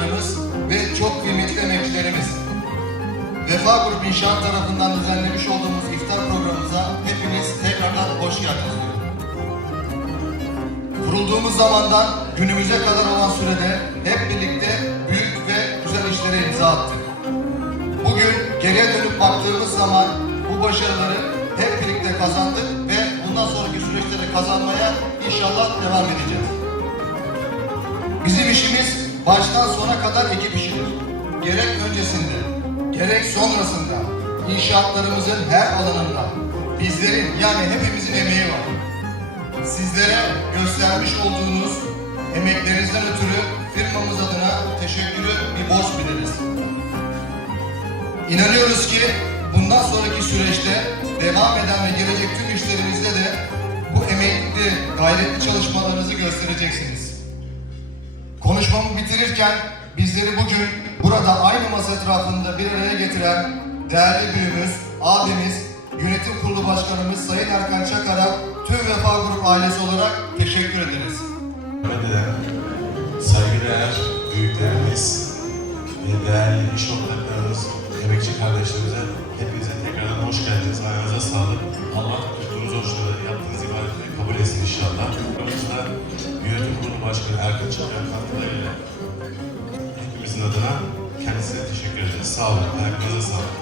hocalarımız ve çok kıymetli emekçilerimiz. Vefa Grup İnşaat tarafından düzenlemiş olduğumuz iftar programımıza hepiniz tekrardan hoş geldiniz diyorum. Kurulduğumuz zamandan günümüze kadar olan sürede hep birlikte büyük ve güzel işlere imza attık. Bugün geriye dönüp baktığımız zaman bu başarıları hep birlikte kazandık ve bundan sonraki süreçleri kazanmaya inşallah devam edeceğiz. Bizim işimiz baştan sona kadar ekip işidir. Gerek öncesinde, gerek sonrasında, inşaatlarımızın her alanında bizlerin yani hepimizin emeği var. Sizlere göstermiş olduğunuz emeklerinizden ötürü firmamız adına teşekkürü bir borç biliriz. İnanıyoruz ki bundan sonraki süreçte devam eden ve gelecek tüm işlerinizde de bu emekli, gayretli çalışmalarınızı göstereceksiniz. Konuşmamı bitirirken bizleri bugün burada aynı masa etrafında bir araya getiren değerli büyüğümüz, abimiz, yönetim kurulu başkanımız Sayın Erkan Çakar'a tüm Vefa Grup ailesi olarak teşekkür ederiz. Eden saygıdeğer büyüklerimiz değerli iş ortaklarımız, emekçi başkanı Erkan Çakar katkılarıyla hepimizin adına kendisine teşekkür ederiz. Sağ olun. Ayaklarınıza sağlık.